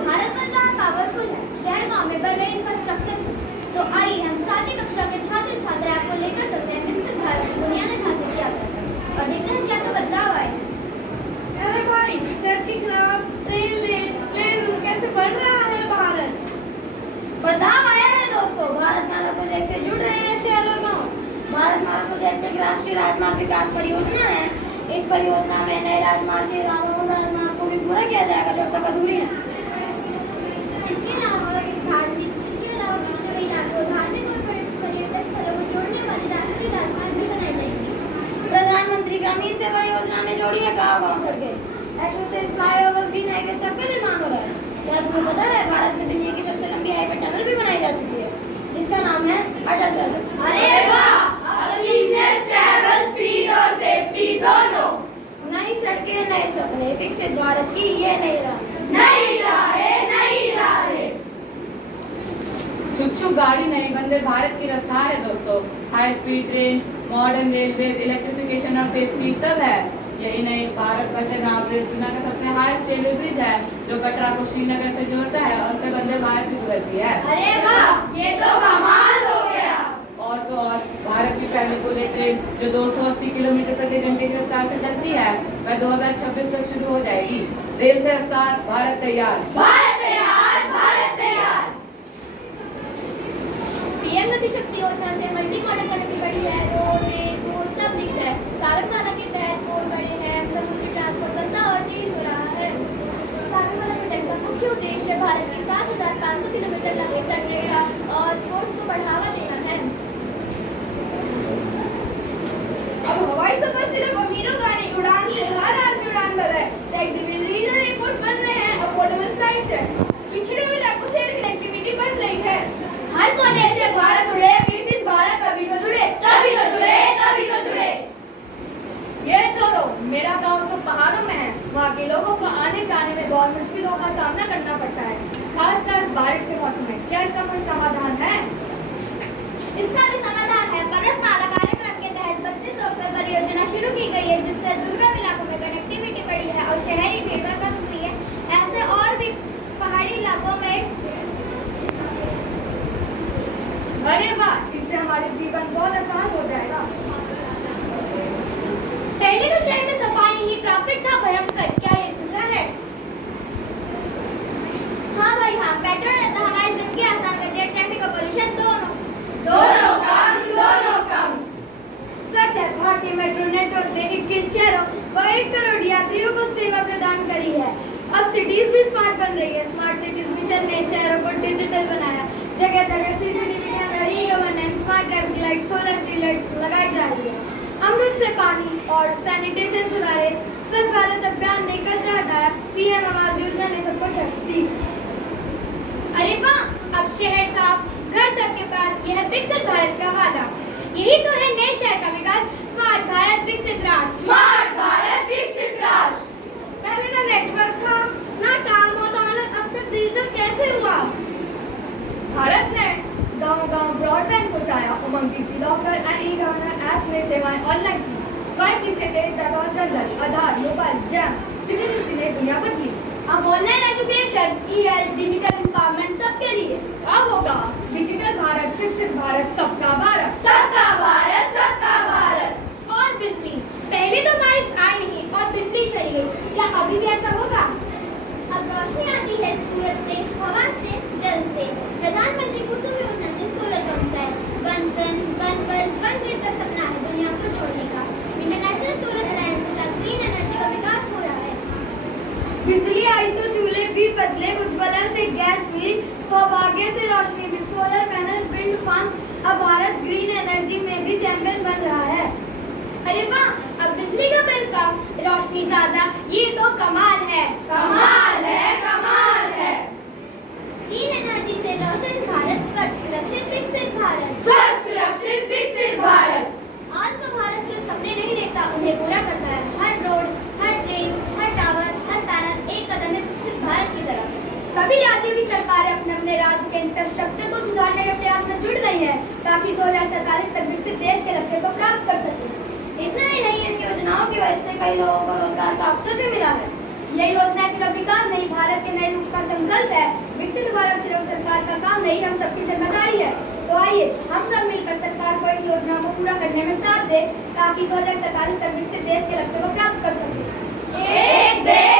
भारत बन रहा पावरफुल है, शहर गांव में बन रहे इंफ्रास्ट्रक्चर। तो आइए हम 7वीं कक्षा के छात्र छात्रा आपको लेकर चलते हैं विकसित भारत की बुनियादी ढांचे की यात्रा पर और देखते हैं क्या तो बदलाव आए। अरे भाई, सड़कें खराब, ट्रेन लेट, प्लेन कैसे बढ़ रहा है भारत? बदलाव आया है दोस्तों। भारत माला प्रोजेक्ट से जुड़ रहे हैं शहर और गाँव। भारत माला प्रोजेक्ट एक राष्ट्रीय राजमार्ग विकास परियोजना है। इस परियोजना में नए राजमार्ग के अलावा उन राजमार्ग को भी पूरा किया जाएगा जो अब तक अधूरी है। इसके अलावा पिछड़े हुए इलाकों, धार्मिक और पर्यटक स्थलों को जोड़ने वाली राष्ट्रीय राजमार्ग भी बनाई जाएगी। प्रधानमंत्री ग्रामीण सेवा योजना ने जोड़ी है गाँव-गाँव सड़कें। 123 फ्लाईओवर्स, ग्रीन हाईवे सबका निर्माण हो रहा है। क्या तुम्हें पता है भारत में दुनिया की सबसे लंबी हाईवे टनल भी बनाई जा चुकी है जिसका नाम है अटल टनल। अरे वाह! ट्रैवल स्पीड और सेफ्टी दोनों। नई सड़कें, नए सपने, विकसित भारत की ये नई राह। नहीं रहे। छुक छुक गाड़ी नहीं, वंदे भारत की रफ्तार है दोस्तों। High speed train, modern railway, electrification और सेफ्टी सब है। यही नहीं, भारत का दुनिया का सबसे हाईएस्ट रेलवे ब्रिज है जो कटरा को श्रीनगर से जोड़ता है और उससे वंदे भारत भी गुजरती है। अरे वाह, ये तो कमाल हो गया। और तो और भारत की पहली बुलेट ट्रेन जो 280 किलोमीटर प्रति घंटे की रफ्तार से चलती है वह 2026 तक शुरू हो जाएगी। रेल से रफ्तार, भारत तैयार। पीएम गति शक्ति योजना से मल्टी मॉडल कनेक्टिविटी है, रोड, रेल, पोर्ट सब लिंक है। सागरमाला के तहत पोर्ट बड़े हैं, समुद्री ट्रांसपोर्ट सस्ता और तेज हो रहा है। सागरमाला प्रोजेक्ट का मुख्य उद्देश्य है भारत की 7,500 किलोमीटर लंबी तटरेखा और पोर्ट्स को बढ़ावा देना है। अब हवाई सफर सिर्फ अमीरों का नहीं, उड़ान से हर आदमी उड़ान भर रहा है। रीजनल एयरपोर्ट्स बन रहे हैं, अफोर्डेबल फ्लाइट्स हैं। पिछड़े हुए इलाकों से एयर कनेक्टिविटी बन रही है। हर कोने से भारत उड़े, विकसित भारत कभी तो जुड़े। ये छोड़ो, मेरा गांव तो पहाड़ों में है। वहाँ के लोगों को आने जाने में बहुत मुश्किलों का सामना करना पड़ता है, खासकर बारिश के मौसम में। क्या इसका कोई समाधान है? इसका भी समाधान है। पर्वतमाला कार्यक्रम के तहत 32 रोड पर परियोजना शुरू की गई है जिससे दुर्गम इलाकों में कनेक्टिविटी बढ़ी है और शहरी भीड़ कम हुई है। ऐसे और भी पहाड़ी इलाकों में। अरे वाह, इससे हमारे जीवन बहुत आसान हो जाएगा। पहले तो शहर में सफाई ही ट्रैफिक था भयंकर। क्या ये सुन रहा है? हाँ भाई हाँ, मेट्रो ने तो हमारी जिंदगी आसान कर दिया। ट्रैफिक और पोल्यूशन दोनों कम। सच है, भारतीय मेट्रो नेटवर्क ने 21 शहरों व 1 करोड़ यात्रियों को सेवा प्रदान करी है। अब सिटीज भी स्मार्ट बन रही है। स्मार्ट सिटीज मिशन ने शहरों को डिजिटल बनाया। जगह जगह CCTV camera, e-governance, smart traffic light, solar street lights लगाई जा रही है। अमृत से पानी और सैनिटेशन सुधारे। स्वच्छ भारत अभियान ने कचरा हटाया। पीएम आवास योजना ने सबको छत दी। अरे वाह, अब शहर साफ, घर सबके पास। यह विकसित भारत का वादा। यही तो है नए शहर का विकास। स्मार्ट भारत, विकसित राज्य। पहले ना नेटवर्क था, ना काम होता, अब सब डिजिटल कैसे हुआ? भारत ने गांव-गांव ब्रॉडबैंड पहुंचाया। उमंग डिजिलॉकर और ई-गवर्नर ऐप में सेवाएं ऑनलाइन की। 5G से तेज दर जंगल, आधार, मोबाइल, जैम, दिने दुनिया बदली। अब ऑनलाइन एजुकेशन, ई-हेल्थ, डिजिटल एम्पावरमेंट सबके लिए। अब होगा डिजिटल भारत, शिक्षित भारत, सबका भारत। और बिजली, पहले तो बारिश आई नहीं और बिजली चली गई। क्या अभी भी ऐसा होगा? अब रोशनी आती है सूरज से, हवा से, जल से। प्रधानमंत्री कुसुम योजना से सोलर पंप है। वन सन, वन वर्ल्ड, वन ग्रिड का सपना है दुनिया को जोड़ने का। इंटरनेशनल सोलर अलायंस के साथ ग्रीन एनर्जी का विकास हो रहा है। बिजली आई तो चूल्हे भी बदले, उज्ज्वला से गैस मिली, सौभाग्य से रोशनी भी, सोलर पैनल, विंड फार्म्स। अब भारत ग्रीन एनर्जी में भी चैंपियन बन रहा है। अरे वाह, अब बिजली का बिल कम, रोशनी ज्यादा। ये तो कमाल है। ग्रीन एनर्जी से रोशन भारत, स्वच्छ सुरक्षित विकसित भारत। आज का भारत सिर्फ सपने नहीं देखता, उन्हें पूरा करता है। हर रोड, हर ट्रेन, हर टावर, हर पैनल एक कदम है विकसित भारत की तरफ। सभी राज्यों की सरकारें अपने अपने राज्य के इंफ्रास्ट्रक्चर को सुधारने के प्रयास में जुट गई है ताकि 2047 तक विकसित देश के लक्ष्य को प्राप्त कर सके। इतना ही नहीं, इन योजनाओं की वजह से कई लोगों को रोजगार का अवसर भी मिला है। यह योजना सिर्फ विकास नहीं, भारत के नए रूप का संकल्प सरकार का काम नहीं, हम सबकी जिम्मेदारी है। तो आइए हम सब मिलकर सरकार को इन योजनाओं को पूरा करने में साथ दें ताकि 2047 तक विकसित देश के लक्ष्य को प्राप्त कर सकें। एक देश